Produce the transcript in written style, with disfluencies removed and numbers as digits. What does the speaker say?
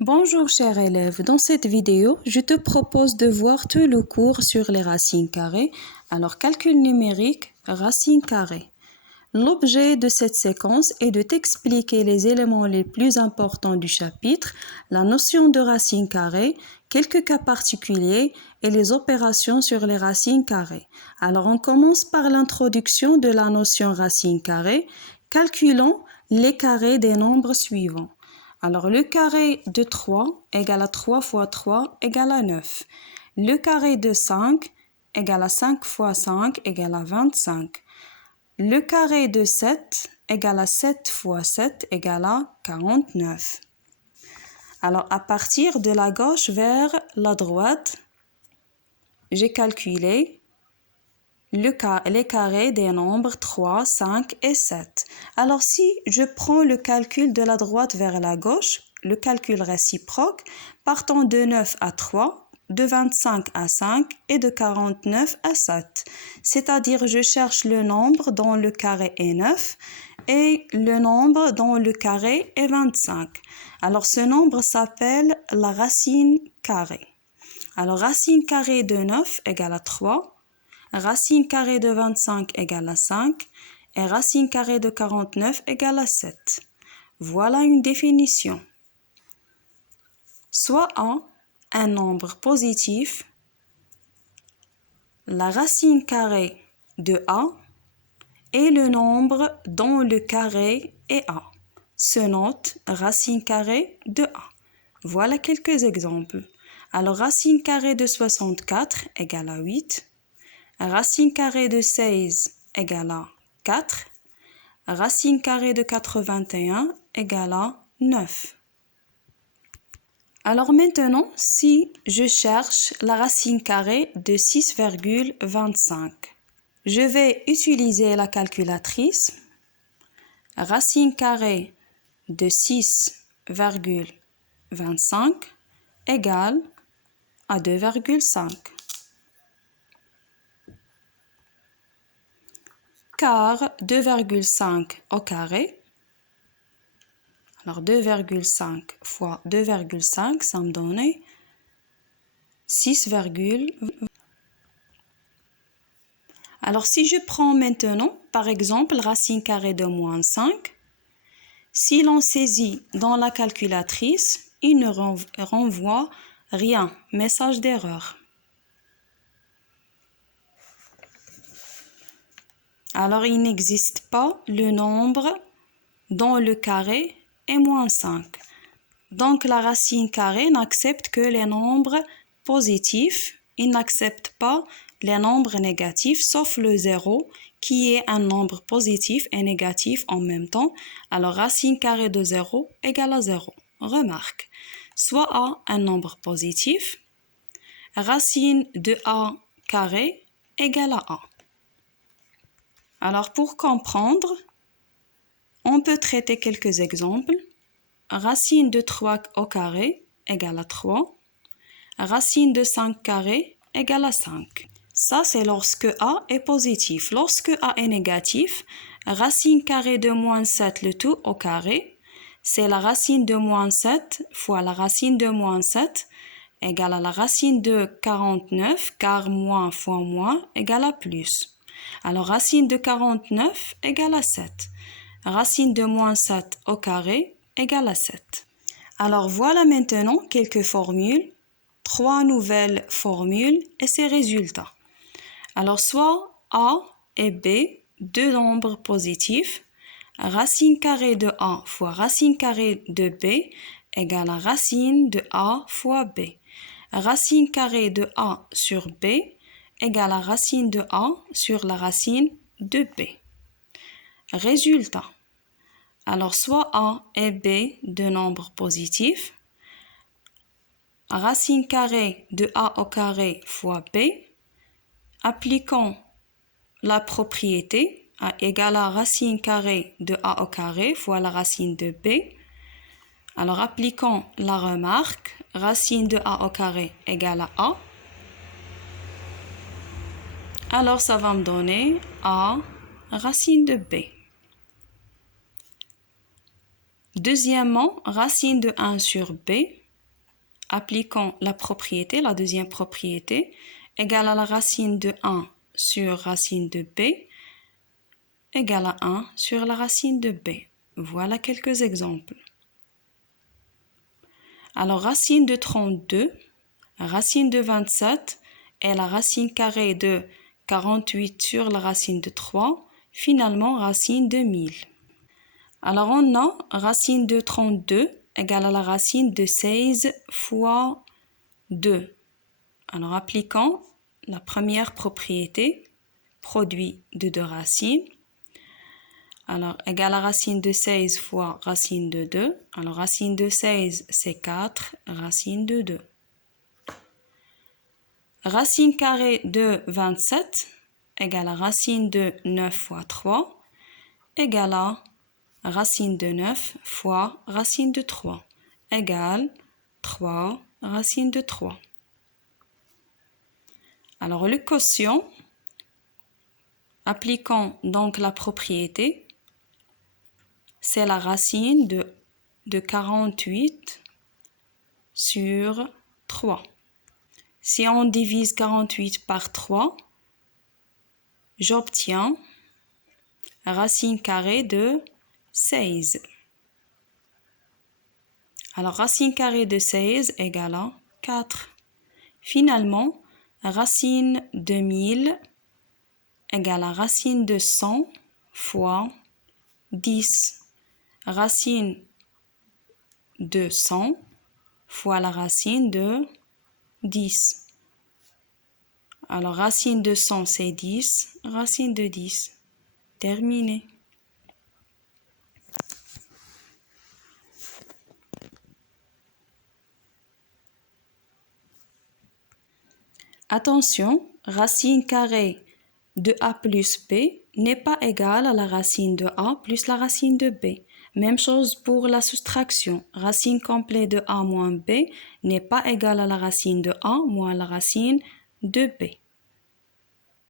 Bonjour chers élèves, dans cette vidéo, je te propose de voir tout le cours sur les racines carrées. Alors, calcul numérique, racines carrées. L'objet de cette séquence est de t'expliquer les éléments les plus importants du chapitre, la notion de racine carrée, quelques cas particuliers et les opérations sur les racines carrées. Alors, on commence par l'introduction de la notion racine carrée. Calculons les carrés des nombres suivants. Alors, le carré de 3 égale à 3 fois 3 égale à 9. Le carré de 5 égale à 5 fois 5 égale à 25. Le carré de 7 égale à 7 fois 7 égale à 49. Alors, à partir de la gauche vers la droite, j'ai calculé les carrés des nombres 3, 5 et 7. Alors, si je prends le calcul de la droite vers la gauche, le calcul réciproque, partant de 9 à 3, de 25 à 5 et de 49 à 7. C'est-à-dire, je cherche le nombre dont le carré est 9 et le nombre dont le carré est 25. Alors, ce nombre s'appelle la racine carrée. Alors, racine carrée de 9 égale à 3. Racine carrée de 25 égale à 5 et racine carrée de 49 égale à 7. Voilà une définition. Soit A, un nombre positif, la racine carrée de A est le nombre dont le carré est A. Se note racine carrée de A. Voilà quelques exemples. Alors, racine carrée de 64 égale à 8. Racine carrée de 16 égale à 4. Racine carrée de 81 égale à 9. Alors maintenant, si je cherche la racine carrée de 6,25, je vais utiliser la calculatrice. Racine carrée de 6,25 égale à 2,5. Car 2,5 au carré, alors 2,5 fois 2,5, ça me donne 6, alors si je prends maintenant, par exemple, racine carrée de moins 5, si l'on saisit dans la calculatrice, il ne renvoie rien, message d'erreur. Alors, il n'existe pas le nombre dont le carré est moins 5. Donc, la racine carrée n'accepte que les nombres positifs. Il n'accepte pas les nombres négatifs, sauf le 0, qui est un nombre positif et négatif en même temps. Alors, racine carrée de 0 égale à 0. Remarque, soit A, un nombre positif, racine de A carré égale à A. Alors, pour comprendre, on peut traiter quelques exemples. Racine de 3 au carré égale à 3. Racine de 5 carré égale à 5. Ça, c'est lorsque A est positif. Lorsque A est négatif, racine carrée de moins 7, le tout au carré, c'est la racine de moins 7 fois la racine de moins 7 égale à la racine de 49, car moins fois moins égale à plus. Alors, racine de 49 égale à 7. Racine de moins 7 au carré égale à 7. Alors, voilà maintenant quelques formules, 3 nouvelles formules et ses résultats. Alors, soit A et B, deux nombres positifs, racine carrée de A fois racine carrée de B égale à racine de A fois B. Racine carrée de A sur B égale à racine de A sur la racine de B. Résultat. Alors, soit A et B, deux nombres positifs, racine carrée de A au carré fois B, appliquons la propriété A égale à racine carrée de A au carré fois la racine de B. Alors, appliquons la remarque, racine de A au carré égale à A. Alors, ça va me donner A racine de B. Deuxièmement, racine de 1 sur B. appliquons la propriété, la deuxième propriété, égale à la racine de 1 sur racine de b, égale à 1 sur la racine de b. Voilà quelques exemples. Alors, racine de 32, racine de 27 et la racine carrée de 48 sur la racine de 3, finalement racine de 1000. Alors, on a racine de 32 égale à la racine de 16 fois 2. Alors, appliquons la première propriété, produit de deux racines. Alors, égale à racine de 16 fois racine de 2. Alors, racine de 16, c'est 4, racine de 2. Racine carrée de 27 égale à racine de 9 fois 3 égale à racine de 9 fois racine de 3 égale 3 racine de 3. Alors, le quotient, appliquons donc la propriété, c'est la racine de 48 sur 3. Si on divise 48 par 3, j'obtiens racine carrée de 16. Alors, racine carrée de 16 égale à 4. Finalement, racine de 1000 égale à racine de 100 fois 10. Racine de 100 fois la racine de 10. Alors, racine de 100, c'est 10. Racine de 10. Terminé. Attention, racine carrée de a plus b n'est pas égale à la racine de a plus la racine de b. Même chose pour la soustraction. Racine complète de a moins b n'est pas égale à la racine de a moins la racine de b.